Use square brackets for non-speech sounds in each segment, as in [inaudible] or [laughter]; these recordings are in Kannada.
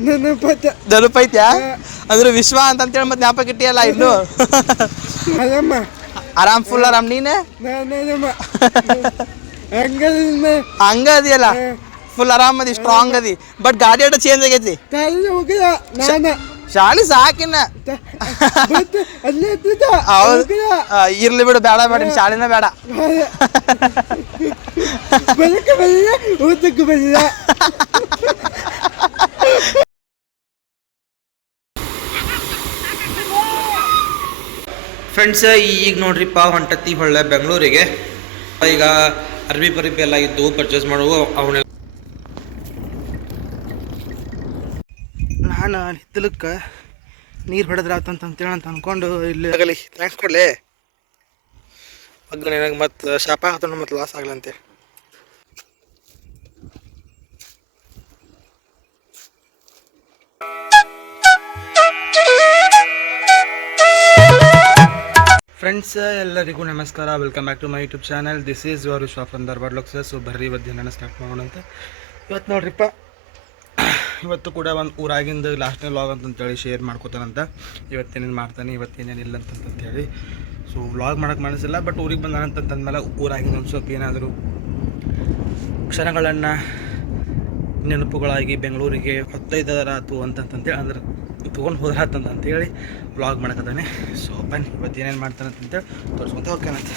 ನೆನಪೈತ್ಯಾ. ಅಂದ್ರೆ ವಿಶ್ವ ಅಂತ ಅಂತೇಳಿ ಮತ್ತೆ ಜ್ಞಾಪಕ ಇಟ್ಟಿಯಲ್ಲ ಇನ್ನು? ಆರಾಮ್ ಫುಲ್ ಆರಾಮ್ ನೀನೆ? ಹಂಗ ಅದಿಯಲ್ಲ ಫುಲ್ ಆರಾಮ್ ಅದಿ ಸ್ಟ್ರಾಂಗ್ ಅದಿ. ಬಟ್ ಗಾಡಿ ಅಡ್ಡ ಚೇಂಜ್ ಆಗೈತಿ. ಶಾಲಿ ಸಾಕಿನ. ಹೌದು. ಇರ್ಲಿ ಬಿಡು ಬೇಡ ಬೇಡ ಶಾಲಿನ ಬೇಡ. ಬೆಳಕ್ಕೆ ಬಂದಿಲ್ಲ ಊದಕ್ಕೆ [laughs] ಫ್ರೆಂಡ್ಸ್ ಈಗ ನೋಡ್ರಿಪ್ಪ ಹೊಂಟತಿ ಹೊಳ್ಳೆ ಬೆಂಗಳೂರಿಗೆ. ಈಗ ಅರ್ಬಿ ಪರಿಪಿ ಎಲ್ಲ ಇದ್ದು ಪರ್ಚೇಸ್ ಮಾಡುವ ಅವನ ನಾನು ಹಿತ್ತಲಕ್ಕೆ ನೀರು ಹೊಡೆದ್ರೆ ಆತಂತ ಅಂತೇಳಿ ಅಂತ ಅನ್ಕೊಂಡು ಇಲ್ಲಿ ಆಗಲಿ ಥ್ಯಾಂಕ್ಸ್ ಕೊಡ್ಲೇ. ನನಗೆ ಮತ್ತೆ ಶಾಪ ಹಾಕೋಣ ಮತ್ತೆ ಲಾಸ್ ಆಗ್ಲಂತೆ. ಫ್ರೆಂಡ್ಸ್ ಎಲ್ಲರಿಗೂ ನಮಸ್ಕಾರ. Welcome back to my YouTube channel this is your Vishwa from Darbar lakhs so ಬರ್ರಿ, ಇವತ್ತು ದಿನ ಸ್ಟಾರ್ಟ್ ಮಾಡೋಣ ಅಂತ. ಇವತ್ತು ನೋಡ್ರಿಪ್ಪ, ಇವತ್ತು ಕೂಡ ಒಂದು ಊರಾಗಿಂದ ಲಾಸ್ಟ್ನೇ ವ್ಲಾಗ್ ಅಂತಂತೇಳಿ ಶೇರ್ ಮಾಡ್ಕೋತಾನಂತ ಇವತ್ತೇನೇನು ಮಾಡ್ತಾನೆ ಇವತ್ತೇನೇನಿಲ್ಲ ಹೇಳಿ ಸೊ ವ್ಲಾಗ್ ಮಾಡೋಕ್ಕೆ ಮನಸ್ಸಿಲ್ಲ ಬಟ್ ಊರಿಗೆ ಬಂದಾನಂತಂದ್ಮೇಲೆ ಊರಾಗಿಂದ ಒಂದು ಸ್ವಲ್ಪ ಏನಾದರೂ ಕ್ಷಣಗಳನ್ನು ನೆನಪುಗಳಾಗಿ ಬೆಂಗಳೂರಿಗೆ ಹೊತ್ತೊಯ್ದರಾತು ಅಂತಂತಂತೇಳಿ ಅಂದ್ರೆ ತೊಗೊಂಡು ಹತ್ತಂತ ಅಂತೇಳಿ ವ್ಲಾಗ್ ಮಾಡಕತ್ತಾನೆ. ಸೊ ಬನ್ನಿ ಇವತ್ತು ಏನೇನು ಮಾಡ್ತಾನಂತ ಅಂತಂತೇಳಿ ತೋರಿಸ್ಕೊಂತ ಹೋಗ್ತಾನಂತೆ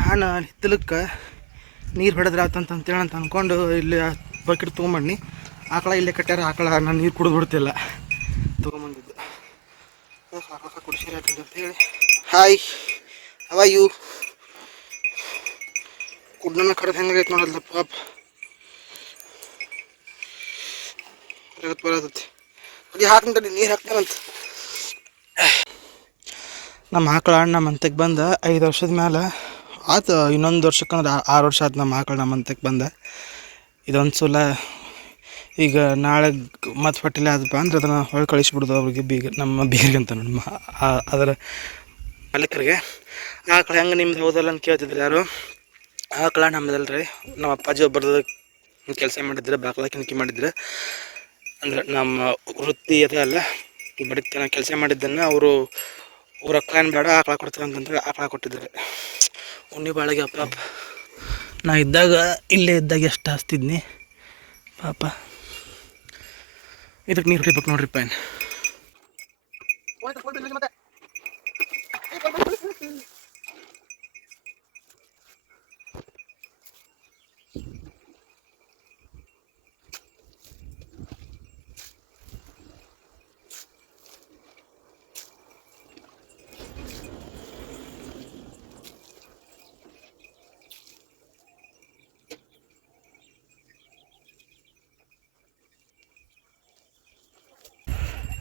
ನಾನು ಹಿತ್ತಲಕ್ಕೆ ನೀರು ಹೊಡೆದ್ರೆ ಆತಂತಂತೇಳಿ ಅಂತ ಅಂದ್ಕೊಂಡು ಇಲ್ಲಿ ಬಕೆಟ್ ತೊಗೊಂಬಣ್ಣಿ ಆಕಳ ಇಲ್ಲೇ ಕಟ್ಟ್ಯಾರ ಆಕಳ ನಾನು ನೀರು ಕುಡಿದು ಬಿಡ್ತಿಲ್ಲ. ತೊಗೊಂಬಂದಿದ್ದು. ಆಕಳ ಕುಡಿಸಿರ ಅಂತ ಹೇಳಿ. ಹಾಯ್ ಅವ ಯು ಕುಡ್ಡನ ಕಡ್ದು ಐತೆ ನೋಡಲ್ಲ ಪಾಪ. ಬರತ್ತೆ ಬರತೈತಿ ನೀರು ಹಾಕ್ತಾನಂತ ನಮ್ಮ ಆಕಳ ಅಣ್ಣ ಮಂತಕ್ಕೆ ಬಂದ ಐದು ವರ್ಷದ ಮೇಲೆ ಆತು ಇನ್ನೊಂದು ವರ್ಷಕ್ಕಂದ್ರೆ ಆರು ವರ್ಷ ಆಯ್ತು ನಮ್ಮ ಆಕಳ ನಮ್ಮ ಅಂತಕ್ಕೆ ಬಂದ. ಇದೊಂದು ಸಲ ಈಗ ನಾಳೆ ಮತ್ತೆ ಪಟ್ಟಿಲ್ಲ ಆದಪ್ಪ ಅಂದ್ರೆ ಅದನ್ನು ಹೊಳ್ ಕಳಿಸ್ಬಿಡ್ದು ಅವ್ರಿಗೆ ಬೀಗ ನಮ್ಮ ಬೀಗರಿಗೆ ಅಂತ ನೋಡಿ ಮ- ಆ- ಅದರ ಮಾಲೀಕರಿಗೆ. ಆಕಳ ಹೆಂಗೆ ನಿಮ್ದು ಹೋದಲ್ಲ ಅಂತ ಕೇಳ್ತಿದ್ರು ಯಾರು? ಆಕಳ ನಮ್ಮದಲ್ರಿ ನಮ್ಮ ಅಪ್ಪಾಜಿ ಒಬ್ಬರದ ಕೆಲಸ ಮಾಡಿದ್ರೆ ಬಾಗ್ಲ ಕಿಣಕಿ ಮಾಡಿದ್ರೆ. ಅಂದ್ರೆ ನಮ್ಮ ವೃತ್ತಿ ಅದ ಅಲ್ಲ ಬಡತನ ಕೆಲಸ ಮಾಡಿದ್ದನ್ನು ಅವರು ಊರ ಬೇಡ, ಆಕಳ ಕೊಡ್ತಾರೆ ಅಂತಂದ್ರೆ ಆಕಳ ಕೊಟ್ಟಿದ್ದಾರೆ. ಉಣ್ಣಿ ಬಾಳಗೆ ಅಪ್ಪ ನಾ ಇದ್ದಾಗ, ಇಲ್ಲೇ ಇದ್ದಾಗ ಎಷ್ಟು ಹಾಸ್ತಿದ್ನಿ. ಪಾಪ. ಇದಕ್ಕೆ ನೀರು ಹೊಡಿಬೇಕು ನೋಡ್ರಿಪ್ಪ ಏನು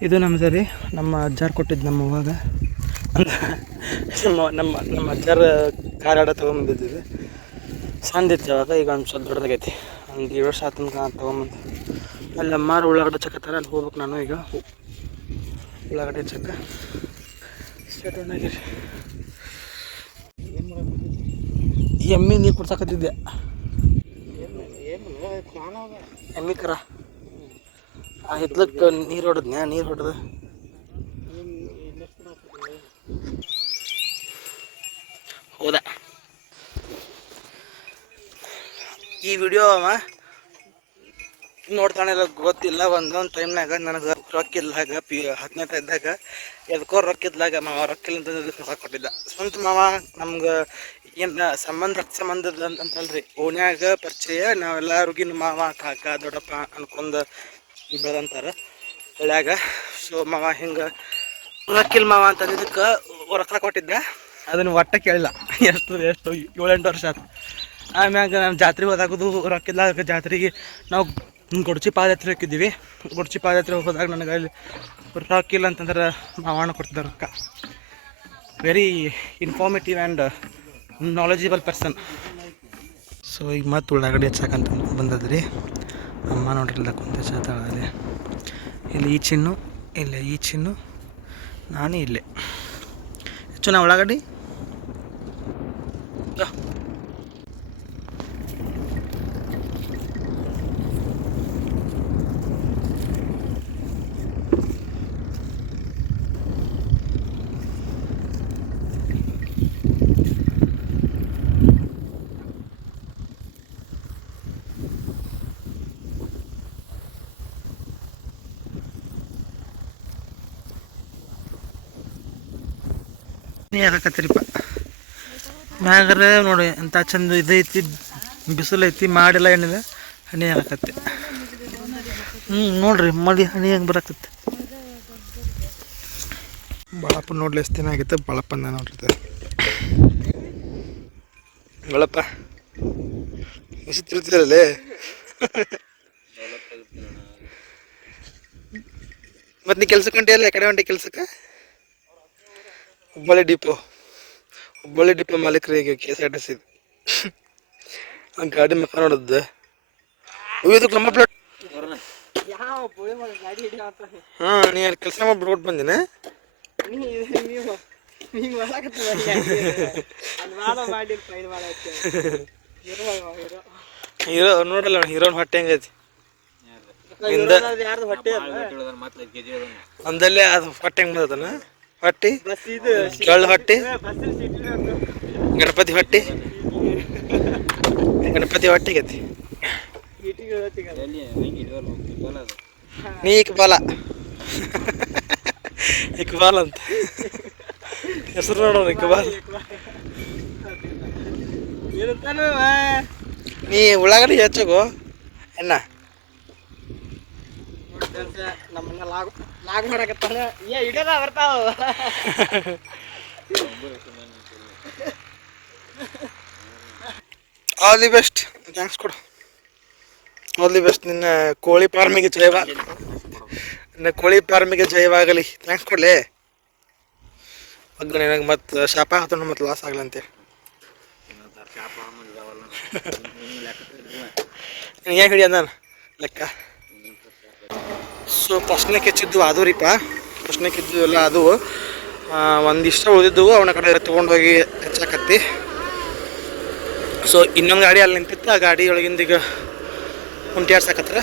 ಇದು ನಮ್ಮ ಸರಿ, ನಮ್ಮ ಅಜ್ಜಾರು ಕೊಟ್ಟಿದ್ದು ನಮ್ಮ ಅವಾಗ ನಮ್ಮ ನಮ್ಮ ನಮ್ಮ ಅಜ್ಜಾರ ಕಾರಾಡ ತೊಗೊಂಬಂದಿದ್ದು ಇತ್ತು ಅವಾಗ ಈಗ ಒಂದು ಸ್ವಲ್ಪ ದೊಡ್ಡದಾಗೈತಿ. ಒಂದು ಏಳು ವರ್ಷ ಆತನ ತೊಗೊಂಬಂದು. ಅಲ್ಲಿ ಅಮ್ಮಾರು ಉಳ್ಳಾಗಡ್ಡೆ ಚಕ್ಕತ್ತಾರೆ ಅಲ್ಲಿ ಹೋಗ್ಬೇಕು ನಾನು ಈಗ. ಉಳ್ಳಾಗಡ್ಡೆ ಚಕ್ಕ ಸ್ಟೇಟ್ ಎಮ್ಮಿ ನೀರು ಕೊಡ್ಸಕತ್ತಿದ್ದೆ ಎಮ್ಮಿ ಕರ. ಆ ಹಿತ್ಲಕ್ಕೆ ನೀರು ಹೊಡೆದ್ನ್ಯಾ ನೀರು ಹೊಡೆದ? ಹೌದ. ಈ ವಿಡಿಯೋ ಅವ ನೋಡ್ತಾನೆ ಗೊತ್ತಿಲ್ಲ. ಒಂದೊಂದು ಟೈಮ್ನಾಗ ನನಗೆ ರೊಕ್ಕ ಇಲ್ದಾಗ ಪಿ ಹತ್ತನೇ ಇದ್ದಾಗ ಎದಕ್ಕೋ ರೊಕ್ಕ ಇದ್ದಾಗ ಮಾವ ರೊಕ್ಕ ಇಲ್ಲ ಅಂತಂದ್ರೆ ಕೊಟ್ಟಿದ್ದ. ಸ್ವಂತ ಮಾವ ನಮ್ಗೆ ಏನು ಸಂಬಂಧ, ರಕ್ತ ಸಂಬಂಧದ ಅಂತ- ಅಂತಲ್ರಿ. ಓಣ್ಯಾಗ ಪರಿಚಯ ನಾವೆಲ್ಲರಿಗಿನ ಮಾವ, ಕಾಕ, ದೊಡ್ಡಪ್ಪ ಅನ್ಕೊಂಡ್ ಬೆಳೆದಂತಾರ ಹಳ್ಯಾಗ ಸೊ ಮಾವ ಹಿಂಗೆ ರೊಕ್ಕಿಲ್ ಮಾವ ಅಂತಂದಿದ್ದಕ್ಕೆ ರೊಕ್ಕ ಕೊಟ್ಟಿದ್ದೆ ಅದನ್ನು ಒಟ್ಟ ಕೇಳಿಲ್ಲ. ಎಷ್ಟು ಎಷ್ಟು, ಏಳೆಂಟು ವರ್ಷ ಆಯ್ತು ಆಮ್ಯಾಗ ನಾನು ಜಾತ್ರೆ ಹೋದಾಗದು ರೊಕ್ಕಿಲ್ಲ. ಅದಕ್ಕೆ ಜಾತ್ರೆಗೆ ನಾವು ಗುಡ್ಚಿ ಪಾದಯಾತ್ರೆ ಹೋಗಿದ್ದೀವಿ. ಗುಡ್ಚಿ ಪಾದಯಾತ್ರೆ ಹೋದಾಗ ನನಗೆ ಅಲ್ಲಿ ರೊಕ್ಕಿಲ್ಲ ಅಂತಂದ್ರೆ ಮಾವಣ್ಣ ಕೊಡ್ತಿದ್ದೆ ರೊಕ್ಕ. Very informative and knowledgeable person so ಈಗ ಮತ್ತೆ ಉಳ್ಳಾಗಡ್ಡಿ ಹೆಚ್ಚಾಕಂತ ಬಂದದ್ರಿ. ಅಮ್ಮ ನೋಡ್ರಿಲ್ಲ ಕುಂತ ಚಾತಾಳದೆ ಇಲ್ಲಿ ಈ ಚಿನ್ನು, ಇಲ್ಲೇ ಈ ಚಿನ್ನು, ನಾನು ಇಲ್ಲೇ. ಹೆಚ್ಚು ನಾ ಉಳ್ಳಾಗಡ್ಡಿ ನೀ ಹಾಕತ್ತೀರಿಪ್ಪ ಮ್ಯಾಗರ ನೋಡಿ ಎಂಥ ಚಂದ ಇದೈತಿ ಬಿಸಿಲು ಐತಿ ಮಾಡಿಲ್ಲ ಏನಿಲ್ಲ ಹನಿ ಹಾಕತ್ತೆ ಹ್ಞೂ ನೋಡ್ರಿ ಮಳಿ ಹನಿ ಹೆಂಗೆ ಬರಕತ್ತೆ. ಬಳಪ್ಪ ನೋಡ್ಲಿ ಎಷ್ಟು ದಿನ ಆಗಿತ್ತು? ಬಳಪ್ಪಂದ ನೋಡ್ರಿ ಬಳಪ್ಪ. ಬಿಸಿ ತಿರ್ತಿರಲ್ಲೇ ಮತ್ತೆ ನೀ ಕೆಲ್ಸಕ್ಕೆ ಹೊಂಟಿಯಲ್ಲ ಕಡೆ ಹೊಂಟಿ ಕೆಲ್ಸಕ್ಕೆ? ಹುಬ್ಬಳ್ಳಿ ಡಿಪೋ. ಹುಬ್ಬಳ್ಳಿ ಡಿಪೋ ಮಾಲೀಕರಿಗೆ K S R T C ಆ ಗಾಡಿ ಮಕ್ಕ ನೋಡದ್ದು. ಇದು ನಮ್ಮ ಪ್ಲೇಟ್ ಹಾಂ ನೀ ಅಲ್ಲಿ ಕೆಲಸ ಮಾಡ್ಬಿಟ್ಟು ಬಂದಿನ? ಹೀರೋ ನೋಡಲ್ಲ ಹೀರೋನ್ ಹೊಟ್ಟೆ ಹೆಂಗೈತಿ? ಅಂದಲ್ಲೇ ಅದು ಹೊಟ್ಟೆ ಹೆಂಗ್ ಬಂದದನ? ಹೊಟ್ಟಿ? ಕಳ್ಳ ಹೊಟ್ಟಿ? ಗಣಪತಿ ಹೊಟ್ಟಿ? ಗಣಪತಿ ಹೊಟ್ಟಿಗೈತಿ ನೀ ಇಕ್ಬಾಲ. ಇಕ್ಬಾಲ್ ಅಂತ. ಹೆಸರು ನೋಡೋಣ ಇಕ್ಬಾಲ್. ನೀ ಉಳ್ಳಾಗಡ್ಡಿ ಹೆಚ್ಚಗೋ ಎನ್ನ ನಮ್ಮನ್ನ ಲಾಗ್ ಲಾಗ್ ಮಾಡಕತ್ತಾನ ಏ ಹಿಡಿಯೋದ ಬರ್ತಾವ. ಆಲ್ ದಿ ಬೆಸ್ಟ್ ಥ್ಯಾಂಕ್ಸ್ ಕೊಡು. ಆಲ್ ದಿ ಬೆಸ್ಟ್ ನಿನ್ನ ಕೋಳಿ ಫಾರ್ಮಿಗೆ ಜಯವ ನಿನ್ನ ಕೋಳಿ ಫಾರ್ಮಿಗೆ ಜಯವಾಗಲಿ ಥ್ಯಾಂಕ್ಸ್ ಕೊಡ್ಲಿ. ಅದು ನಿನಗೆ ಮತ್ತೆ ಶಾಪ ಹಾಕೊಂಡು ಮತ್ತೆ ಲಾಸ್ ಆಗ್ಲಂತೆ ನಿನಗೆ ಹಿಡಿಯ ನಾನು? ಲೆಕ್ಕ. ಸೊ ಫಸ್ಟ್ನೇ ಕೆಚ್ಚಿದ್ದು ಅದು ರೀಪ. ಫಸ್ಟ್ನೇ ಕೆಚ್ಚಿದ್ದು ಎಲ್ಲ ಅದು. ಒಂದಿಷ್ಟ ಉಳಿದಿದ್ದು ಅವನ ಕಡೆ ತೊಗೊಂಡೋಗಿ ಹೆಚ್ಚಾಕತ್ತಿ. ಸೊ ಇನ್ನೊಂದು ಗಾಡಿ ಅಲ್ಲಿ ನಿಂತಿತ್ತು, ಆ ಗಾಡಿ ಒಳಗಿಂದ ಈಗ ಕುಂಟಿಯಾಡ್ಸಕತ್ರ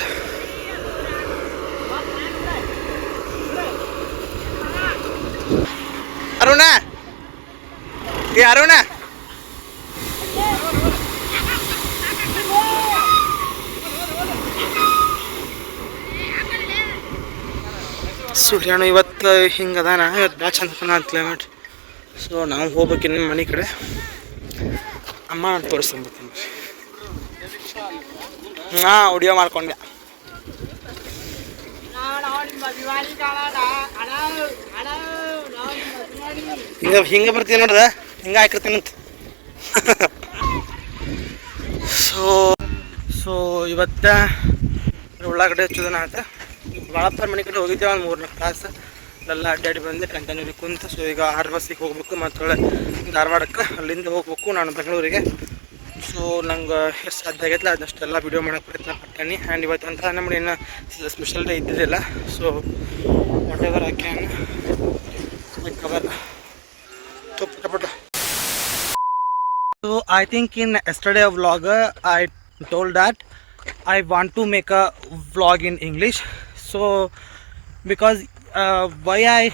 ಅರುಣ? ಏ, ಅರುಣ? ಸೂರ್ಯನು ಇವತ್ತು ಹಿಂಗೆ ಅದಾನ ಇವತ್ತು ಭಾಳ ಚಂದ ಅಂತ ಕ್ಲೈಮೇಟ್ ಸೊ ನಾವು ಹೋಗ್ಬೇಕು ನಿಮ್ಮ ಮನೆ ಕಡೆ. ಅಮ್ಮ ನಾನು ತೋರಿಸ್ಕೊಂಬರ್ತೀನಿ ಹಾಂ ವಿಡಿಯೋ ಮಾಡ್ಕೊಂಡೆ. ಹಿಂಗೆ ಹಿಂಗೆ ಬರ್ತೀನಿ ನೋಡ್ದ ಹಿಂಗೆ ಹಾಕಿರ್ತೀನಂತ ಸೊ ಸೊ ಇವತ್ತ ಉಳ್ಳಾಗಡ್ಡೆ ಹಚ್ಚೋದನ ಆಯ್ತು? ಬಾಳಪ್ಪರ ಮನೆ ಕಡೆ ಹೋಗಿದ್ದೇವೆ ಒಂದು ಮೂರು ನಾಲ್ಕು ಎಲ್ಲ ಅಡ್ಡಾಡಿ ಬಂದೆ, ಕಂಟನೂರಿಗೆ ಕುಂತ ಸೊ ಈಗ ಆರು ಬಸ್ಸಿಗೆ ಹೋಗ್ಬೇಕು, ಮತ್ತು ಒಳ್ಳೆ ಧಾರವಾಡಕ್ಕೆ ಅಲ್ಲಿಂದ ಹೋಗ್ಬೇಕು ನಾನು ಬೆಂಗಳೂರಿಗೆ. ಸೊ ನಂಗೆ ಎಷ್ಟು ಸಾಧ್ಯ ಆಗೈತಲ್ಲ, ಅದಷ್ಟೆಲ್ಲ ವಿಡಿಯೋ ಮಾಡೋಕ್ಕೆ ಪ್ರಯತ್ನ ಪಟ್ಟೇನಿ. ಆ್ಯಂಡ್ ಇವತ್ತು ಅಂತ ನಮ್ಮ ಇನ್ನೂ ಸ್ಪೆಷಲ್ ಡೇ ಇದ್ದಿದ್ದಿಲ್ಲ so whatever I can cover ಪಟ I think in yesterday vlog I told that I want to make a vlog in English. So because uh, why I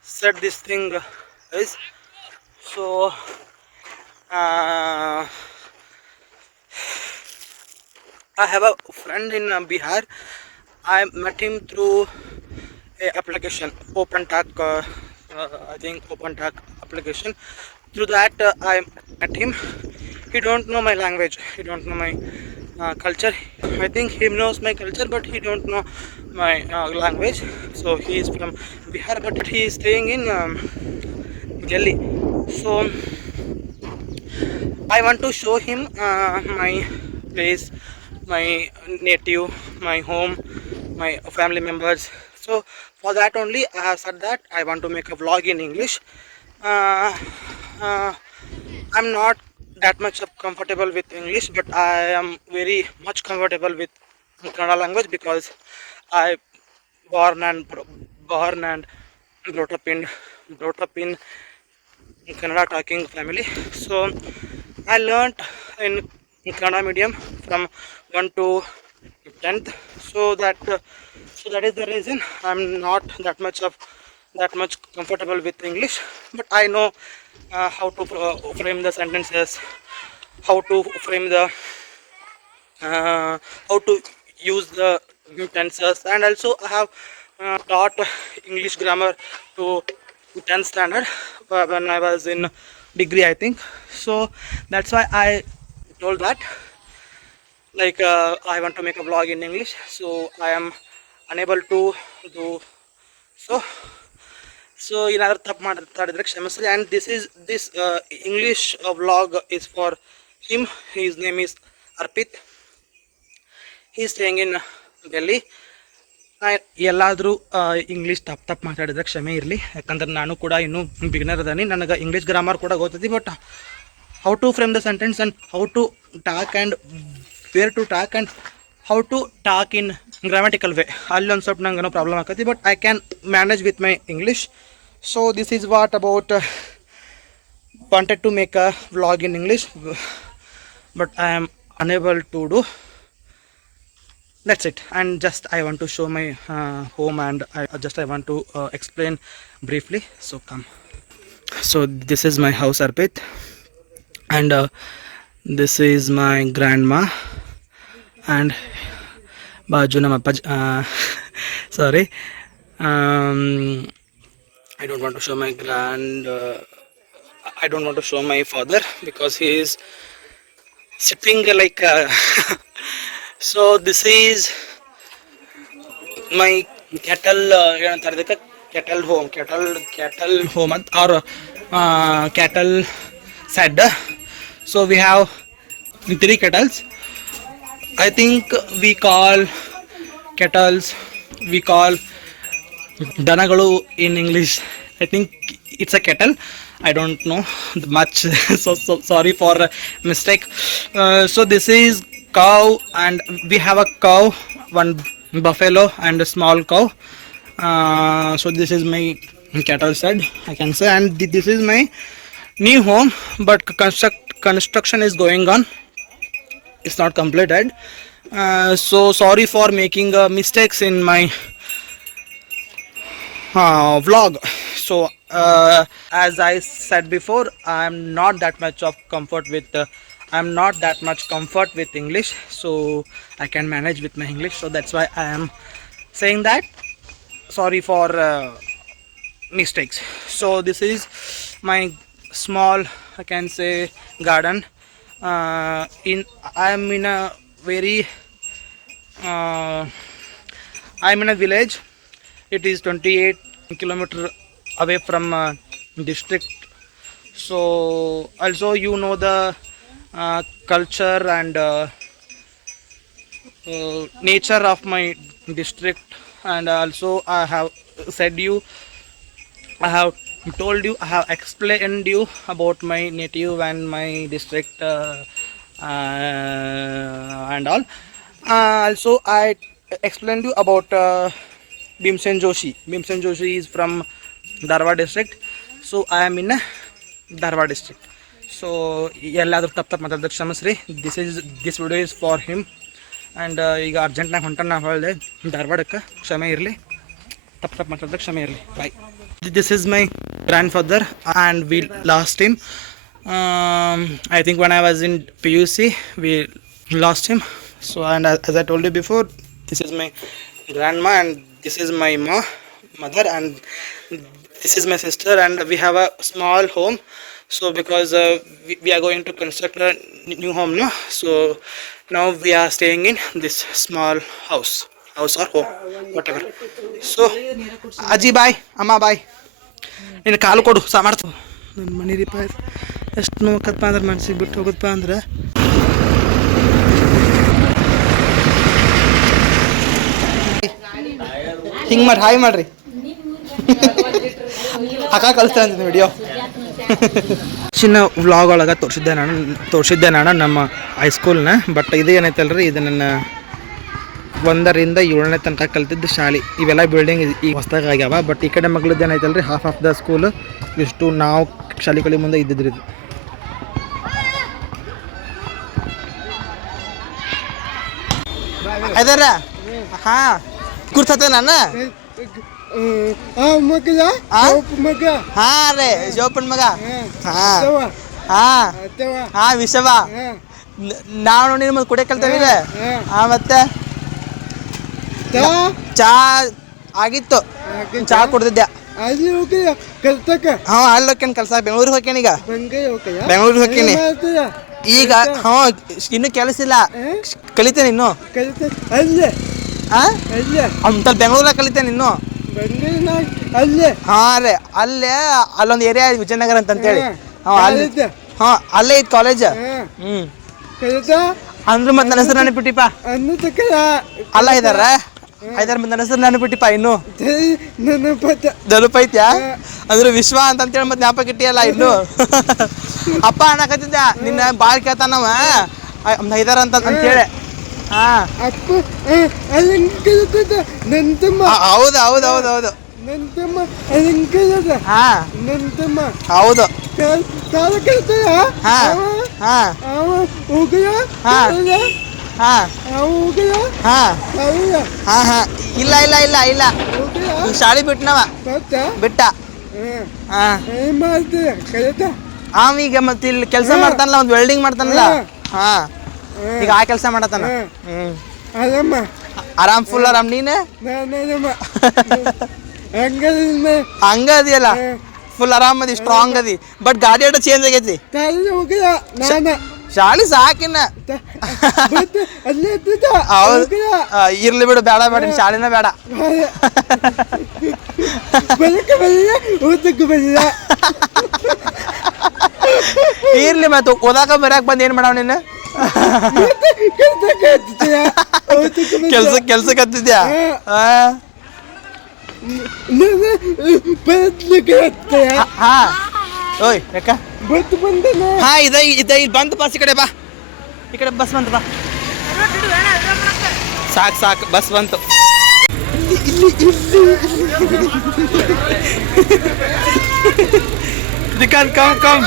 said this thing is so uh, I have a friend in uh, Bihar. I met him through a application Open Talk. Uh, uh, I think Open Talk application. Through that, uh, I met him. He don't know my language. He don't know my uh, culture. I think he knows my culture, but he don't know my uh, language. So he is from Bihar, but he is staying in um, Delhi. So I want to show him uh, my place, my native, my home, my family members. So for that only, I have said that I want to make a vlog in English. Uh, uh, I'm not that much of comfortable with English, but I am very much comfortable with Kannada language because I born and born and brought up in brought up in Kannada talking family. So I learnt in, Kannada medium from one to tenth. So that so that is the reason I'm not that much of that much comfortable with English, but I know uh, how to uh, frame the sentences, how to frame the uh, how to use the tenses, and also I have uh, taught English grammar to 10th standard uh, when I was in degree, I think. So that's why I told that like uh, I want to make a vlog in English, so I am unable to do so. So ಏನಾದರೂ ತಪ್ಪು ಮಾತಾಡಿದ್ರೆ ಕ್ಷಮಿಸಿ and this is this English vlog is for him his name is Arpit is staying in Delhi ಎಲ್ಲಾದರೂ ಇಂಗ್ಲೀಷ್ ತಪ್ಪು ತಪ್ಪು ಮಾತಾಡಿದ್ರೆ ಕ್ಷಮೆ ಇರಲಿ. ಯಾಕಂದ್ರೆ ನಾನು ಕೂಡ ಇನ್ನೂ ಬಿಗಿನರ್ ಅದಾನಿ. ನನಗೆ ಇಂಗ್ಲೀಷ್ ಗ್ರಾಮರ್ ಕೂಡ ಗೊತ್ತೈತಿ but how to frame the sentence and how to talk and where to talk and how to talk in grammatical way ಅಲ್ಲಿ ಒಂದು ಸ್ವಲ್ಪ ನಂಗೆ ಏನೋ ಪ್ರಾಬ್ಲಮ್ ಆಕತಿ but I can manage with my English so this is what about uh, wanted to make a vlog in english but i am unable to do. That's it. And just i want to show my uh, home and i uh, just i want to uh, explain briefly. So come. So this is my house arpit. And uh, this is my grandma. And bajuna uh, [laughs] sorry. Um I don't want to show my grand. Uh, I don't want to show my father because he is sitting like. Uh, [laughs] so this is my cattle. Uh, ಏನಂತಾರೆ ಇದಕ್ಕೆ cattle home, cattle cattle home ಅಂತ or uh, cattle shed. So we have three kettles. I think we call kettles. We call ದನಗಳು in English I think it's a cattle I don't know much so so sorry for mistake so this is cow and we have a cow one buffalo and small cow so this is my cattle shed i can say and thi- this is my new home but construct construction is going on it's not completed uh, so sorry for making uh, mistakes in my uh, vlog. So uh, as i said before i'm not that much of comfort with uh, i'm not that much comfort with english. So i can manage with my english. So that's why i am saying that. Sorry for uh, mistakes. So this is my small i can say garden. Uh, in i am in a very uh, i'm in a village it is 28 kilometer away from uh, district. So also you know the uh, culture and uh, uh, nature of my district. And also i have said you i have told you i have explained you about my native and my district uh, uh, and all. Uh, also i explained you about uh, Bhimsen Joshi. Bhimsen Joshi is from Darwa district. So, I am in a district. So ಎಲ್ಲಾದರೂ ತಪ್ಪು ತಪ್ಪು ಮಾತಾಡಿದ್ರೆ ಕ್ಷಮಿಸ್ರಿ. This is this video is for him and ಈಗ ಅರ್ಜೆಂಟ್ನಾಗ ಹೊಂಟಾನ ನಾ ಹೇಳಿದೆ. ಧಾರವಾಡಕ್ಕೆ ಕ್ಷಮೆ ಇರಲಿ. ತಪ್ಪು ತಪ್ಪು ಮಾತಾಡಿದ್ರೆ ಕ್ಷಮೆ ಇರಲಿ. Bye this is my grandfather and we lost him I think when I was in P U C we lost him so and as I told you before this is my grandma and this is my ma mother and this is my sister and we have a small home so because uh, we, we are going to construct a n- new home no so now we are staying in this small house house or home whatever so ಅಜ್ಜಿ ಬಾಯ್ ಅಮ್ಮ ಬಾಯ್ ನಿನ್ನ ಕಾಲು ಕೊಡು ಸಾಮರ್ಥ್ಯ ನನ್ನ ಮನೆ ರಿಪೇರ್ ಎಷ್ಟು ನೋಕತ್ತಪ್ಪ ಅಂದ್ರೆ ಮನ್ಸಿಗೆ ಬಿಟ್ಟು ಹೋಗುತ್ತಪ್ಪ ಅಂದ್ರೆ ಹಿಂಗೆ ಮಾಡಿ ಹಾಯ್ ಮಾಡ್ರಿ. ಅಕ್ಕ ಕಳಿಸ್ತಾ ಅಂತ ವಿಡಿಯೋ ಚಿನ್ನ ವ್ಲಾಗ್ ಒಳಗೆ ತೋರಿಸಿದ್ದೆ ನಾನು ತೋರಿಸಿದ್ದೆ ನಾನು ನಮ್ಮ ಹೈಸ್ಕೂಲ್ನ ಬಟ್ ಇದು ಏನೈತಲ್ರಿ ಇದು ನನ್ನ ಒಂದರಿಂದ ಏಳನೇ ತನಕ ಕಲ್ತಿದ್ದು ಶಾಲೆ. ಇವೆಲ್ಲ ಬಿಲ್ಡಿಂಗ್ ಈಗ ಹೊಸ್ದಾಗ ಆಗ್ಯಾವ ಬಟ್ ಈ ಕಡೆ ಮಗಳದ್ದು ಏನೈತಲ್ರಿ ಹಾಫ್ ಆಫ್ ದ ಸ್ಕೂಲ್ ಇಷ್ಟು ನಾವು ಶಾಲೆ ಕಡೆ ಮುಂದೆ ಇದ್ದಿದ್ರಿ ಇದು. ಅದರ ಹಾಂ. ಕೂರ್ತತೆ ನಾನು? ಮಗ? ಮಗ? ಹಾ ರೇ ಜೋಪನ್ ಮಗ. ಹಾ ಹಾ. ಹಾ. ವಿಷವ. ನಾವು ನಿನ್ನ ಮತ್ತೆ ಕುಡಿಯ ಕಲ್ತೇವಿಲ್ಲ ಹಾ ಮತ್ತೆ? ಚಾ? ಆಗಿತ್ತು. ಚಾ ಕುಡ್ದಿದ್ದೆ. ಅಲ್ಲಿ ಹೋಗಿ ಹಾ ಅಲ್ಲಿ ಹೋಗ್ಯಾನ ಕೆಲಸ. ಬೆಂಗಳೂರಿಗೆ ಹೋಗ್ಯಾನ ಈಗ. ಬೆಂಗಳೂರಿಗೆ ಹೋಗ್ಯಾನಿ. ಈಗ ಹಾ ಇನ್ನೂ ಕೆಲಸ ಇಲ್ಲ. ಕಲಿತೇನೆ ಇನ್ನು. ಕಲಿತ. ಅಲ್ಲೇ? ಹಾ ಬೆಂಗಳೂರ ಕಲಿತೆ ಬೆಂಗಳೂರಾಗ ಕಲಿತೇನೆ ಇನ್ನು ಬಂಗೈನಾಗ ಅಲ್ಲೇ. ಹಾ ರೀ ಅಲ್ಲೇ ಅಲ್ಲೊಂದು ಏರಿಯಾ ವಿಜಯನಗರ ಅಂತ ಅಂತೇಳಿ ಹಾ ಅಲ್ಲಿ? ಹಾ ಅಲ್ಲೇ ಐತಿ ಕಾಲೇಜ್ ಹ್ಮ್. ಅಂದ್ರು ಮತ್ತೆ ನನ್ನ ಹೆಸರು ನೆನಪಿಟ್ಟಿಪ್ಪ ಅಲ್ಲ ಇದಾರ ಐದಾರು ಮಂದಿ ನನ್ನ ಹೆಸರು ನೆನಪಿಟ್ಟಿಪ್ಪ ಇನ್ನು. ದಲುಪೈತ್ಯಾ ಅಂದ್ರೆ ವಿಶ್ವ ಅಂತ ಅಂತೇಳಿ ಮತ್ತೆ ಜ್ಞಾಪಕ ಇಟ್ಟಿಯಲ್ಲ ಇನ್ನು. ಅಪ್ಪ ಅನ್ನಕತ್ತಿದ್ದ ನಿನ್ನ ಬಾಳ್ ಕೇಳ್ತಾನವ ಐದಾರ ಅಂತ ಅಂತೇಳಿ ಹಾ ಅಪ್ಪ ಅಲಂಕರಿಸದ ನನ್ನ ತಮ್ಮ ಹೌದು ಹೌದು ಹೌದು ಹೌದು. ನನ್ನ ತಮ್ಮ ಹಾ. ನನ್ನ ತಮ್ಮ ಹೌದು ಕಲಿತಾಯ ಹಾ ಹಾ. ಅವ ಹೋಗಲ ಹಾ. ಹಾ. ಅವ ಹೋಗಯ ಹಾ. ಅವಯ ಹಾ ಹಾ. ಇಲ್ಲ ಇಲ್ಲ ಇಲ್ಲ ಇಲ್ಲ. ಈಗ ಶಾಲೆ ಬಿಟ್ನವ. ಬಿಟ್ಟ? ಮಾಡ್ತೀಯ? ಕಲಿತ? ಈಗ ಮತ್ತೆ ಇಲ್ಲಿ ಕೆಲಸ ಮಾಡ್ತಾನಲ್ಲ ಒಂದು ವೆಲ್ಡಿಂಗ್ ಮಾಡ್ತಾನಲ್ಲ. ಹಾ. ಈಗ ಆ ಕೆಲಸ ಮಾಡತಾನ ಹ್ಮ್. ಅದಮ್ಮ. ಆರಾಮ್ ಫುಲ್ ಆರಾಮ್ ನೀನೆ? ಹಂಗ ಅದಿಯಲ್ಲ ಫುಲ್ ಆರಾಮ್ ಅದಿ ಸ್ಟ್ರಾಂಗ್ ಅದಿ. ಬಟ್ ಗಾಡಿ ಆಟ ಚೇಂಜ್ ಆಗೈತಿ? ಶಾಲಿ ಹೌದು. ಇರ್ಲಿ ಬಿಡು ಬೇಡ ಬೇಡ ಶಾಲಿನ ಬೇಡ. [laughs] ಇರ್ಲಿ ಮತ್ತೆ ಓದಾಕ ಬರಕ್ ಬಂದ್ ಏನ್ ಮಾಡವ್ ನೀನು? ಕೆಲ್ಸಕ್ಕೆ ಕೆಲ್ಸಕ್ಕೆ ಹತ್ತಿದ್ಯಾ ಹಾ ಓಯ್ ಯಾಕ? ಬತ್ತು ಬಂದ ಹಾ ಇದ ಇದ. ಇಲ್ಲಿ ಬಂತು ಬಸ್ ಈ ಕಡೆ ಬಾ. ಈ ಕಡೆ ಬಸ್ ಬಂತು ಬಾ. ಸಾಕು ಸಾಕು. ಬಸ್ ಬಂತು. ದಿಕಾನ್ ಕಮ್ ಕಮ್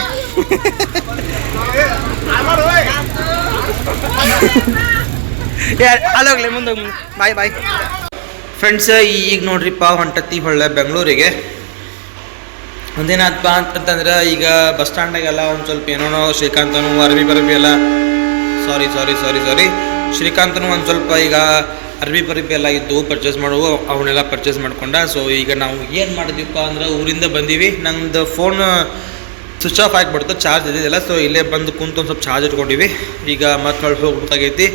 [laughs] ಅಲ್ಲೋಗ್ಲಿ ಮುಂದೆ ಬಾಯ್ ಬಾಯ್ ಫ್ರೆಂಡ್ಸ್ ಈಗ ನೋಡ್ರಿಪ್ಪ ಹೊಂಟತಿ ಹೊಳ್ಳೆ ಬೆಂಗಳೂರಿಗೆ. ಒಂದೇನಪ್ಪ ಅಂತಂದ್ರೆ ಈಗ ಬಸ್ ಸ್ಟ್ಯಾಂಡಾಗೆಲ್ಲ ಒಂದು ಸ್ವಲ್ಪ ಏನೋ ಶ್ರೀಕಾಂತನು ಅರಬಿ ಬರಬಿ ಎಲ್ಲ ಸಾರಿ ಸಾರಿ ಸಾರಿ ಸಾರಿ ಶ್ರೀಕಾಂತನು ಒಂದು ಸ್ವಲ್ಪ ಈಗ ಅರ್ಬಿ ಬರಬಿ ಎಲ್ಲ ಇದ್ದು ಪರ್ಚೇಸ್ ಮಾಡುವು, ಅವನ್ನೆಲ್ಲ ಪರ್ಚೇಸ್ ಮಾಡ್ಕೊಂಡ. ಸೊ ಈಗ ನಾವು ಏನು ಮಾಡಿದ್ವಿಪ್ಪ ಅಂದ್ರೆ ಊರಿಂದ ಬಂದೀವಿ. ನಂದು ಫೋನ್ ಸ್ವಿಚ್ ಆಫ್ ಆಗಿಬಿಡ್ತು ಚಾರ್ಜ್ ಇದ್ದಿದ್ದಿಲ್ಲ ಸೊ ಇಲ್ಲೇ ಬಂದು ಕುಂತು ಒಂದು ಸ್ವಲ್ಪ ಚಾರ್ಜ್ ಇಟ್ಕೊಂಡಿವಿ. ಈಗ ಮತ್ತೆ ಹೊಳ್ಳಿ ಹೋಗ್ಬೇಕಾಗೈತಿ.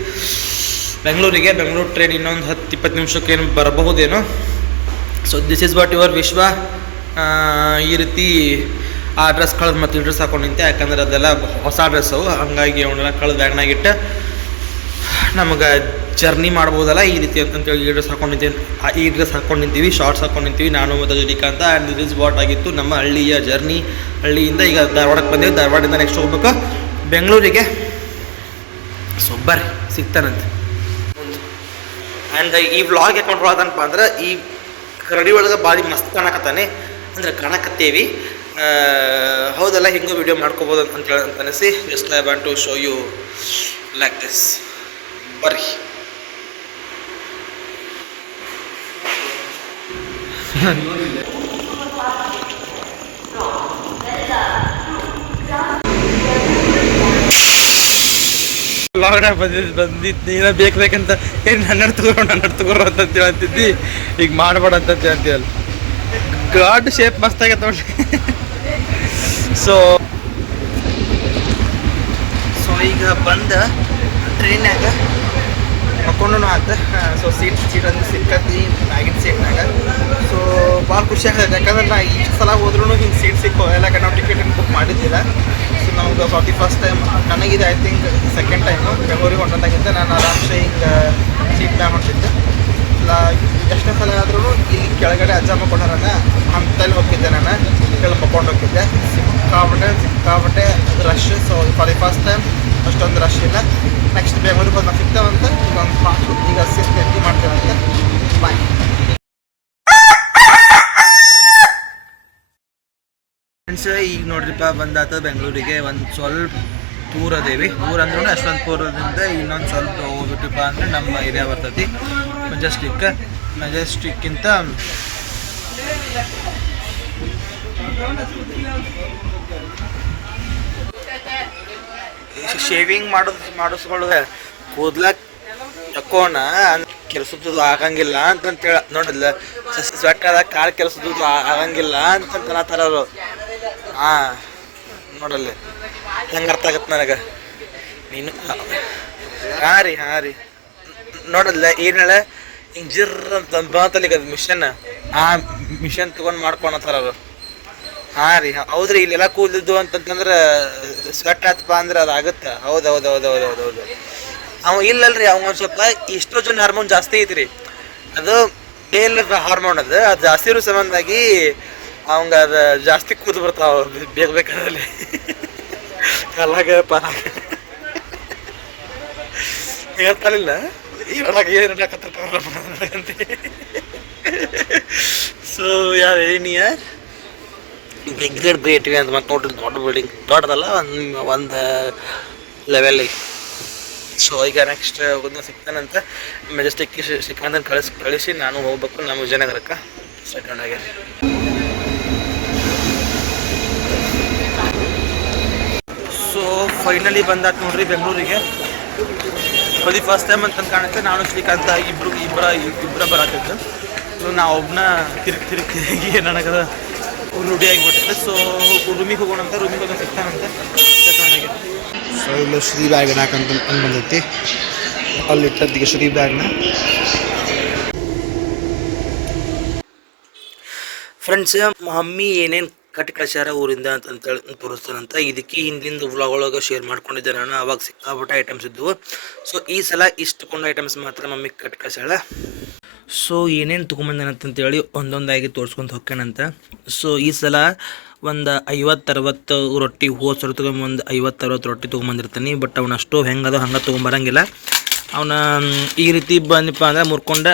ಬೆಂಗಳೂರಿಗೆ, ಬೆಂಗಳೂರು ಟ್ರೈನ್ ಇನ್ನೊಂದು ಹತ್ತು ಇಪ್ಪತ್ತು ನಿಮಿಷಕ್ಕೆ ಏನು ಬರಬಹುದೇನೋ. So this is what your Vishwa ಈ ರೀತಿ ಆ ಅಡ್ರೆಸ್ ಕಳೆದು ಮತ್ತೆ ಈ ಹಾಕೊಂಡು ನಿಂತೆ. ಯಾಕಂದ್ರೆ ಅದೆಲ್ಲ ಹೊಸ ಅಡ್ರೆಸ್ಸು ಹಂಗಾಗಿ ಅವನ್ನೆಲ್ಲ ಕಳೆದು ಬ್ಯಾಗ್ನಾಗಿಟ್ಟು ನಮಗೆ ಜರ್ನಿ ಮಾಡ್ಬೋದಲ್ಲ ಈ ರೀತಿ ಅಂತಂತೇಳಿ ಈ ಡ್ರೆಸ್ ಹಾಕೊಂಡು ಈ ಡ್ರೆಸ್ ಹಾಕೊಂಡು ಶಾರ್ಟ್ಸ್ ಹಾಕೊಂಡು ನಿಂತೀವಿ ನಾನು ಮತ್ತು ಅಂತ. ಆ್ಯಂಡ್ ದಿಸ್ ಇಸ್ ವಾಟ್ ಆಗಿತ್ತು ನಮ್ಮ ಹಳ್ಳಿಯ ಜರ್ನಿ. ಹಳ್ಳಿಯಿಂದ ಈಗ ಧಾರವಾಡಕ್ಕೆ ಬಂದೀವಿ. ಧಾರವಾಡದಿಂದ ನೆಕ್ಸ್ಟ್ ಹೋಗ್ಬೇಕು. ಬೆಂಗಳೂರಿಗೆ. ಸೊ ಬರ್ರಿ, ಸಿಗ್ತಾನಂತೆ. ಆ್ಯಂಡ್ ಈ ವ್ಲಾಗ್ ಯಾಕೆ ಮಾಡ್ಕೊಳತ್ತನಪ್ಪ ಅಂದ್ರೆ ಈ ಕರಡಿ ಒಳಗೆ ಭಾರಿ ಮಸ್ತ್ ಕಾಣಕತ್ತಾನೆ ಅಂದ್ರೆ ಕಾಣಕತ್ತೇವಿ ಹೌದಲ್ಲ, ಹಿಂಗೂ ವಿಡಿಯೋ ಮಾಡ್ಕೋಬೋದು ಅಂತ ಅನಿಸಿ. Yes I want to show you like this ಬರ್ರಿ. ಲಾಕ್ಡೌನ್ ಬಂದಿದ್ದು ಬಂದಿತ್ತು ನೀನ ಬೇಕು ಬೇಕಂತ ಏನು ಹನ್ನೆರಡು ತಗೋರು ಹನ್ನೆರಡು ತಗೋರು ಅಂತ ಹೇಳ್ತಿದ್ದಿ ಈಗ ಮಾಡಬೇಡ ಅಂತ ಅಂತೀಯಲ್ಲ. ಗಾಡ್ ಶೇಪ್ ಮಸ್ತ್ ಆಗೈತೆ ನೋಡಿ ಸೊ ಸೊ ಈಗ ಬಂದ ಟ್ರೈನ್ಯಾಗ ಮಕ್ಕೊಂಡು ಆತ. ಸೊ ಸೀಟ್ ಸೀಟ್ ಅಂದ್ರೆ ಸಿಕ್ಕತಿ, ಮ್ಯಾಗಿನ ಸೀಟ್ನಾಗ ಸೊ ಭಾಳ ಖುಷಿ ಆಗ್ತದೆ. ಯಾಕಂದ್ರೆ ನಾ ಇಷ್ಟು ಸಲ ಹೋದ್ರೂ ಹಿಂಗೆ ಸೀಟ್ ಸಿಕ್ಕೋ. ಯಾಕೆ ನಾವು ಟಿಕೆಟ್ ಬುಕ್ ಮಾಡಿದ್ದಿಲ್ಲ. ಸೊ ನಮ್ಗೆ ಫಾರ್ಟಿ ಫಸ್ಟ್ ಟೈಮ್ ನನಗಿದೆ ಐ ಥಿಂಕ್ ಸೆಕೆಂಡ್ ಟೈಮು ಬೆಂಗಳೂರಿಗೆ ಹೊಂಟದಾಗಿದ್ದೆ ನಾನು ಆರಾಮ್ಸೆ ಹಿಂಗೆ ಸೀಟ್ ಬ್ಯಾ ಮಾಡ್ತಿದ್ದೆ ಇಲ್ಲ ಎಷ್ಟನೇ ಸಲ ಆದ್ರೂ ಇಲ್ಲಿ ಕೆಳಗಡೆ ಅಜ್ಜ ಕೊಡೋರನ್ನ ಅಂತಲ್ಲಿ ಹೋಗಿದ್ದೆ ನಾನು. ಕೆಳಗೆ ಮಕ್ಕೊಂಡು ಹೋಗಿದ್ದೆ ಸಿಕ್ಕಾಪಟ್ಟೆ ಅದು rush so forty first time ಅಷ್ಟೊಂದು ರಶ್ ಇಲ್ಲ. ನೆಕ್ಸ್ಟ್ ಬೆಂಗಳೂರಿಗೆ ಹೋಗಿ ಸಿಗ್ತೇವಂತ ಈಗ ಒಂದು ಪಾಸ್ ಈಗ ಸಿಸ್ಟಮ್ ಮಾಡ್ತೇವಂತ ಬಾಯ್ ಫ್ರೆಂಡ್ಸ್ ಈಗ ನೋಡ್ರಿಪ್ಪ ಬಂದಾತ ಬೆಂಗಳೂರಿಗೆ. ಒಂದು ಸ್ವಲ್ಪ ದೂರ ಅದೇವಿ. ದೂರ ಅಂದ್ರೂ ಅಷ್ಟೊಂದು ಇನ್ನೊಂದು ಸ್ವಲ್ಪ ಹೋಗ್ಬಿಟ್ಟಿಪ್ಪ ಅಂದ್ರೆ ನಮ್ಮ ಏರಿಯಾ ಬರ್ತೈತಿ. ಮೆಜೆಸ್ಟಿಕ್ ಮೆಜೆಸ್ಟಿಕ್ಕಿಂತ ಶೇವಿಂಗ್ ಮಾಡೋದು ಮಾಡಿಸ್ಕೊಳ್ಳೋದು ಕೂದ್ಲ ತಕ್ಕೋಣ ಕೆಲಸದ್ದು ಆಗಂಗಿಲ್ಲ ಅಂತಂತೇಳ ನೋಡಿಲ್ಲ ಸ್ವೆಟ್ ಆದಾಗ ಕಾಲ್ ಕೆಲಸದ್ದು ಆಗಂಗಿಲ್ಲ ಅಂತಂತ ಅವರು. ಹಾಂ ನೋಡಲ್ಲ, ಹೆಂಗೆ ಅರ್ಥ ಆಗತ್ತೆ ನನಗೆ? ನೀನು, ಹಾಂ ರೀ ಹಾಂ ರೀ. ನೋಡಲ್ಲ ಏನು ಹೇಳ ಹಿಂಗೆ ಜಿರ್ ಅಂತ ಬಂತಲ್ಲಿ ಅದು ಮಿಷನ್, ಆ ಮಿಷನ್ ತೊಗೊಂಡು ಮಾಡ್ಕೊಳತ್ತಾರ ಅವರು. ಹಾಂ ರೀ ಹೌದ್ರಿ ಇಲ್ಲೆಲ್ಲ ಕೂದಿದ್ದು ಅಂತಂತಂದ್ರೆ ಸ್ವೆಟ್ ಆತಪ್ಪ ಅಂದ್ರೆ ಅದು ಆಗುತ್ತೆ. ಹೌದು ಹೌದು ಹೌದು ಹೌದು ಹೌದು ಹೌದು. ಅವ ಇಲ್ಲಲ್ರಿ ಅವ ಒಂದು ಸ್ವಲ್ಪ ಜನ ಹಾರ್ಮೋನ್ ಜಾಸ್ತಿ ಐತ್ರಿ. ಅದು ಮೇಲ್ ಹಾರ್ಮೋನ್ ಅದು ಅದು ಜಾಸ್ತಿ ಇರೋ ಸಂಬಂಧಾಗಿ ಅವಂಗ ಅದು ಜಾಸ್ತಿ ಕೂದ್ ಬರ್ತಾವ ಬೇಗ ಬೇಕಾದಲ್ಲಿ. ಕಲಾಗ ಪಾಲಾಗ. ಹೇಳ್ತಾರಿಲ್ಲ? ಇವಾಗ ಏನು ಸೊ ಯಾವ ನಿಯರ್ ಬಿಗ್ ಗ್ರೇಟ್ ಅಂತ ಮತ್ತೆ ನೋಡ್ರಿ ದೊಡ್ಡ ಬಿಲ್ಡಿಂಗ್ ದೊಡ್ಡದಲ್ಲ ಒಂದು ಒಂದು ಲೆವೆಲ್ ಸೊ ಈಗ ನೆಕ್ಸ್ಟ್ ಒಂದು ಸಿಗ್ತಾನಂತ ಮೆಜೆಸ್ಟಿಕ್ ಸಿಕ್ಕಂತ ಕಳಿಸಿ ಕಳಿಸಿ ನಾನು ಹೋಗ್ಬೇಕು ನಮ್ಮ ವಿಜಯನಗರಕ್ಕೆ. ಸೆಕೆಂಡ್ ಆಗಿ ಸೊ ಫೈನಲಿ ಬಂದಾತ್ ನೋಡ್ರಿ ಬೆಂಗಳೂರಿಗೆ. ಅದಿ ಫಸ್ಟ್ ಟೈಮ್ ಅಂತ ಕಾಣುತ್ತೆ. ನಾನು ಶ್ರೀಕಾಂತ, ಇಬ್ರು ಇಬ್ಬರ ಇಬ್ಬರ ಬರಾಕಿತ್ತು ಸೊ ನಾ ಒಬ್ಬನ ತಿರುಗಿ ತಿರುಗಿ ನನಗದ ರೂಢಿ ಆಗಿಬಿಟ್ಟಿದೆ ಸೊ ರೂಮಿಗೆ ಹೋಗೋಣಂತ ರೂಮಿಗೆ ಹೋಗೋಣ ಸಿಗ್ತಾನಂತೆ. ಸೆಕೆಂಡಾಗಿ ಸೊ ಇಲ್ಲ ಶ್ರೀ ಬ್ಯಾಗ್ ಹಾಕಂತ ಅಂದ್ ಬಂದೈತಿ. ಅಲ್ಲಿ ಇಟ್ಟದ್ದಿಗೆ ಶ್ರೀ ಬ್ಯಾಗ್ನ. ಫ್ರೆಂಡ್ಸ್ ಮಮ್ಮಿ ಏನೇನು ಕಟ್ಟಿ ಕಳ್ಸ್ಯಾರ ಊರಿಂದ ಅಂತ ಅಂತೇಳಿ ತೋರಿಸ್ತಾನಂತ. ಇದಕ್ಕೆ ಹಿಂದಿನ ವ್ಲಾಗ್ ಒಳಗೆ ಶೇರ್ ಮಾಡ್ಕೊಂಡಿದ್ದೆ ನಾನು. ಅವಾಗ ಸಿಕ್ಕಾಪಟ್ಟೆ ಐಟಮ್ಸ್ ಇದ್ದವು ಸೊ ಈ ಸಲ ಇಷ್ಟು ಕೊಂಡ ಐಟಮ್ಸ್ ಮಾತ್ರ ಮಮ್ಮಿ ಕಟ್ಟಿ ಶಾಳ ಸೊ ಏನೇನು ತೊಗೊಂಬಂದನಂತಂತೇಳಿ ಒಂದೊಂದಾಗಿ ತೋರಿಸ್ಕೊಂತ ಹೋಗ್ಯಾನಂತ ಸೊ ಈ ಸಲ ಒಂದು ಐವತ್ತು ಅರವತ್ತು ರೊಟ್ಟಿ ಹೋದ ಸಲ ತೊಗೊಂಬಂದು ಐವತ್ತು ಅರವತ್ತು ರೊಟ್ಟಿ ತೊಗೊಂಬಂದಿರ್ತೀನಿ. ಬಟ್ ಅವನಷ್ಟು ಹೆಂಗದ ಹಂಗೆ ತೊಗೊಂಬರಂಗಿಲ್ಲ. ಅವನ ಈ ರೀತಿ ಬಂದಪ್ಪ ಅಂದ್ರೆ ಮುರ್ಕೊಂಡ,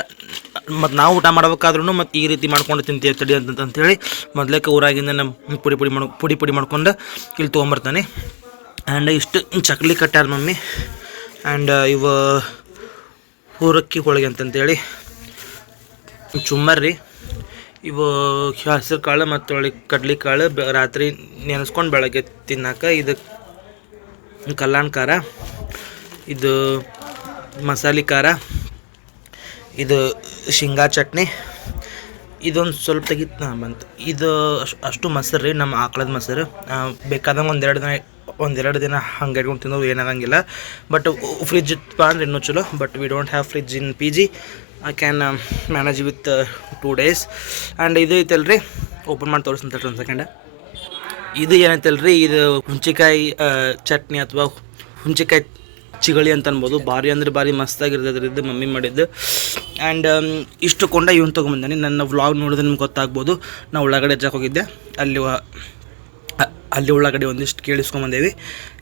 ಮತ್ತು ನಾವು ಊಟ ಮಾಡ್ಬೇಕಾದ್ರೂ ಮತ್ತು ಈ ರೀತಿ ಮಾಡ್ಕೊಂಡು ತಿಂತೀವಿ ತಡಿ ಅಂತ ಅಂತೇಳಿ ಮೊದ್ಲೇಕ ಊರಾಗಿಂದ ನಮ್ಮ ಪುಡಿ ಪುಡಿ ಮಾಡಿ ಪುಡಿ ಪುಡಿ ಮಾಡ್ಕೊಂಡು ಇಲ್ಲಿ ತೊಗೊಂಬರ್ತಾನೆ. ಆ್ಯಂಡ್ ಇಷ್ಟು ಚಕ್ಲಿ ಕಟ್ಟಾರ ಮಮ್ಮಿ. ಆ್ಯಂಡ್ ಇವ ಹೂರಕ್ಕಿ ಹೋಳಿಗೆ ಅಂತಂತೇಳಿ. ಚುಮ್ಮರ್ರಿ. ಇವು ಹೆಸರು ಕಾಳು ಮತ್ತು ಒಳಗೆ ಕಡ್ಲಿ ಕಾಳು ರಾತ್ರಿ ನೆನೆಸ್ಕೊಂಡು ಬೆಳಗ್ಗೆ ತಿನ್ನಕ ಇದು ಕಲ್ಯಾಣ ಇದು ಮಸಾಲೆ ಖಾರ, ಇದು ಶೇಂಗಾ ಚಟ್ನಿ, ಇದೊಂದು ಸ್ವಲ್ಪ ತೆಗಿತ್ ಬಂತು. ಇದು ಅಷ್ಟು ಅಷ್ಟು ಮೊಸರು ರೀ, ನಮ್ಮ ಆಕಳದ ಮೊಸರು. ಬೇಕಾದಂಗೆ ಒಂದೆರಡು ದಿನ ಒಂದೆರಡು ದಿನ ಹಂಗೆ ಇಟ್ಕೊಂಡು ತಿನ್ನೋದು ಏನಾಗಂಗಿಲ್ಲ. ಬಟ್ ಫ್ರಿಜ್ ಇತ್ತಪ್ಪ ಅಂದ್ರೆ ಇನ್ನೂ ಚಲೋ. But we don't have fridge in P G I can manage with two days and ಇದು ಐತಲ್ರಿ ಓಪನ್ ಮಾಡಿ ತೋರಿಸ್ತಂತ ಒಂದು ಸೆಕೆಂಡ ಇದು ಏನೈತಲ್ರಿ, ಇದು ಹುಂಚಿಕಾಯಿ ಚಟ್ನಿ ಅಥವಾ ಹುಂಚಿಕಾಯಿ ಚಿಗಳಿ ಅಂತ ಅನ್ಬೋದು. ಭಾರಿ ಅಂದ್ರೆ ಭಾರಿ ಮಸ್ತಾಗಿರ್ತದೆ ಮಮ್ಮಿ ಮಾಡಿದ್ದು. ಆ್ಯಂಡ್ ಇಷ್ಟು ಕೊಂಡ ಇವನು ತೊಗೊಂಬಂದಾನೆ. ನನ್ನ ವ್ಲಾಗ್ ನೋಡಿದ್ರೆ ನಿಮ್ಗೆ ಗೊತ್ತಾಗ್ಬೋದು. ನಾ ಒಳಗಡೆ ಹಚ್ಚಕ್ಕೆ ಹೋಗಿದ್ದೆ. ಅಲ್ಲಿ ಅಲ್ಲಿ ಒಳಗಡೆ ಒಂದಿಷ್ಟು ಕೇಳಿಸ್ಕೊಂಬಂದೇವಿ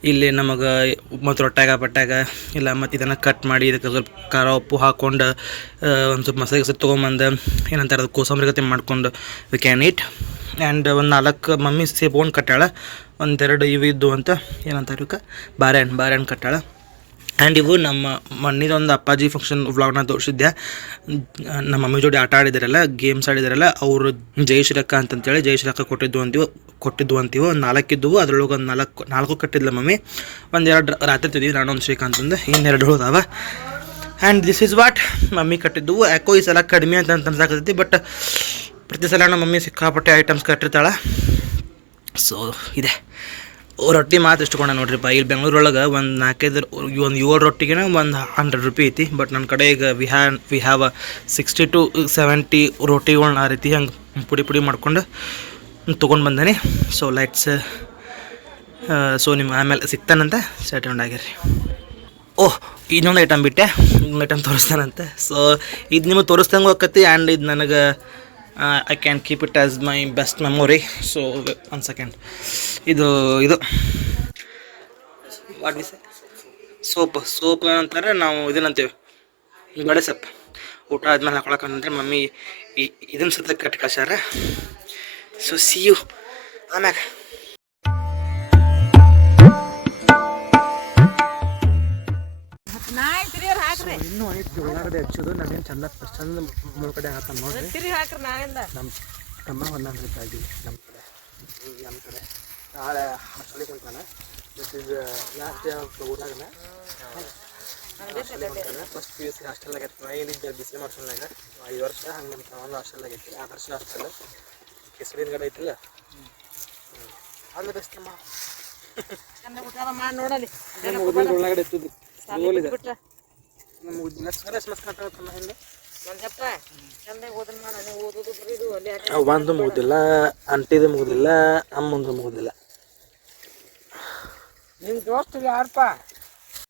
ಇಲ್ಲಿ ನಮಗೆ ಮತ್ತು ರೊಟ್ಟಾಗ ಪಟ್ಟಾಗ ಇಲ್ಲ ಮತ್ತು ಇದನ್ನು ಕಟ್ ಮಾಡಿ ಇದಕ್ಕೆ ಸ್ವಲ್ಪ ಖಾರ, ಉಪ್ಪು ಹಾಕ್ಕೊಂಡು ಒಂದು ಸ್ವಲ್ಪ ಮಸಾಲೆ ಗಿಸಾಲೆ ತೊಗೊಂಬಂದು ಏನಂತಾರೆ ಅದು ಕೋಸಂಬರಿ ಗತಿ ಮಾಡ್ಕೊಂಡು ವಿ ಕ್ಯಾನ್ ಇಟ್ ಆ್ಯಂಡ್ ಒಂದು ನಾಲ್ಕು ಮಮ್ಮಿ ಸೇಬ್ಕೊಂಡು ಕಟ್ಟಾಳ ಒಂದೆರಡು ಇವು ಇದ್ದು ಅಂತ ಏನಂತಾರೆ ಇವಕ್ಕೆ ಬಾರೆಹಣ್ಣು ಬಾರೆಹಣ್ಣು ಕಟ್ಟಾಳ ಆ್ಯಂಡ್ ಇವು ನಮ್ಮ ಮಣ್ಣಿದೊಂದು ಅಪ್ಪಾಜಿ ಫಂಕ್ಷನ್ ವ್ಲಾಗ್ನ ತೋರಿಸಿದ್ದೆ. ನಮ್ಮ ಮಮ್ಮಿ ಜೋಡಿ ಆಟ ಆಡಿದಾರಲ್ಲ ಗೇಮ್ಸ್ ಆಡಿದಾರಲ್ಲ, ಅವರು ಜಯಶ್ರೀರಕ್ಕ ಅಂತಂತೇಳಿ ಜಯಶ್ರೀರಕ್ಕ ಕೊಟ್ಟಿದ್ದು ಅಂತೀವಿ ಕೊಟ್ಟಿದ್ದು ಅಂತೀವಿ ಒಂದು ನಾಲ್ಕು ಇದ್ದವು ಅದ್ರೊಳಗೆ ಒಂದು ನಾಲ್ಕು ನಾಲ್ಕು ಕಟ್ಟಿದ್ಲ ಮಮ್ಮಿ. ಒಂದೆರಡು ರಾತ್ರಿ ತಿದ್ದೀವಿ ನಾನೊಂದು ಶ್ರೀಕಾಂತ್ ಅಂದೆ ಇನ್ನೆರಡು ಹೋದಾವ. And this is what mummy ಕಟ್ಟಿದ್ದವು. ಯಾಕೋ ಈ ಸಲ ಕಡಿಮೆ ಅಂತ ಅನ್ಸಾಕತ್ತೈತಿ ಬಟ್ ಪ್ರತಿ ಸಲ ನಮ್ಮ ಮಮ್ಮಿ ಸಿಕ್ಕಾಪಟ್ಟೆ ಐಟಮ್ಸ್ ಕಟ್ಟಿರ್ತಾಳೆ. ಸೊ ಇದೆ. ರೊಟ್ಟಿ ಮಾತ್ರ ಇಷ್ಟಕೊಂಡ ನೋಡ್ರಿಪ್ಪ. ಇಲ್ಲಿ ಬೆಂಗಳೂರೊಳಗೆ ಒಂದು ನಾಲ್ಕೈದು ಒಂದು ಏಳು ರೊಟ್ಟಿಗೆ ಒಂದು ಹಂಡ್ರೆಡ್ ರುಪಿ ಐತಿ. ಬಟ್ ನನ್ನ ಕಡೆ ಈಗ we ha we have sixty to seventy ರೊಟ್ಟಿಗಳನ್ನ ಆ ರೀತಿ ಹಂಗೆ ಪುಡಿ ಪುಡಿ ಮಾಡ್ಕೊಂಡು ತೊಗೊಂಡು ಬಂದೇನೆ. ಸೊ ಲೈಟ್ಸ್ ಸೊ ನಿಮ್ಮ ಆಮೇಲೆ ಸಿಗ್ತಾನಂತೆ ಸೆಟೆಂಡ್ ಆಗಿರಿ ಓಹ್ ಇನ್ನೊಂದು ಐಟಮ್ ಬಿಟ್ಟೆ. ಇನ್ನೊಂದು ಐಟಮ್ ತೋರಿಸ್ತಾನಂತೆ. ಸೊ ಇದು ನಿಮಗೆ ತೋರಿಸ್ದಂಗೆ ಹೋಗತ್ತಿ ಆ್ಯಂಡ್ ಇದು ನನಗೆ I can keep it as my best memory so one second ಇದು ಇದು. ವಾಟ್ ವಿ ಸೋಪ್ ಸೋಪ್ ಅಂತಾರೆ ನಾವು ಇದನ್ನಂತೀವಿ ಗಡೆ ಸೊಪ್ಪು. ಊಟ ಆದ್ಮೇಲೆ ಹಾಕೊಳಕಂದ್ರೆ ಮಮ್ಮಿ ಇದನ್ನ ಸತ ಕಟ್ಟಿ ಕಳ್ಸ್ಯಾರ. ಸೊ ಸಿ ಯು ಆಮ್ಯಾಗ. ಇನ್ನೂ ಐತಿ ಉಳ್ಳಾಗಡ್ಡೆ ಹಚ್ಚೋದು ನಾನೇನು ಚಂದ ಚಂದ ಕಡೆ ನೋಡ್ರಿ. ಹಾಕ್ರಿ ನಾಯಿಂದ ನಮ್ಮ ತಮ್ಮ ಒಂದೊಂದು ನಮ್ಮ ಕಡೆ. ನಮ್ಮ ಕಡೆ. ನಾಳೆ ಹಾಸ್ಟೆಲಿಗೆ ಕುಂತಾನೆ this is last day of ಊರಾಗನ. First P U C ಹಾಸ್ಟೆಲ್ನಾಗ ಐತಿ ನಾ ಏನಿದ್ದೆ ಬಿಸಿ ಹಾಸ್ಟೆಲ್ನಾಗ ಐದು ವರ್ಷ ಹಂಗೆ ನಮ್ಮ ಒಂದು ಹಾಸ್ಟೆಲ್ನಾಗ ಐತಿ ಆದರ್ಶ ಹಾಸ್ಟೆಲ್. ಕೆಸರಿನ ಗಡ ಐತಿಲ್ಲ ಊಟ ಮಾಡಿ ನೋಡಲಿ. ನಮ್ಮ ಉದ್ದಿನ ಸರಸ್ ಹಿಂದೆ. ಒಂದು ಮುಗುದಿಲ್ಲ ಅಂಟಿದು ಮುಗುದಿಲ್ಲ ಅಮ್ಮಂದು ಮುಗುದಿಲ್ಲ. ನಿಮ್ಮ ದೋಸ್ತ ಯಾರಪ್ಪ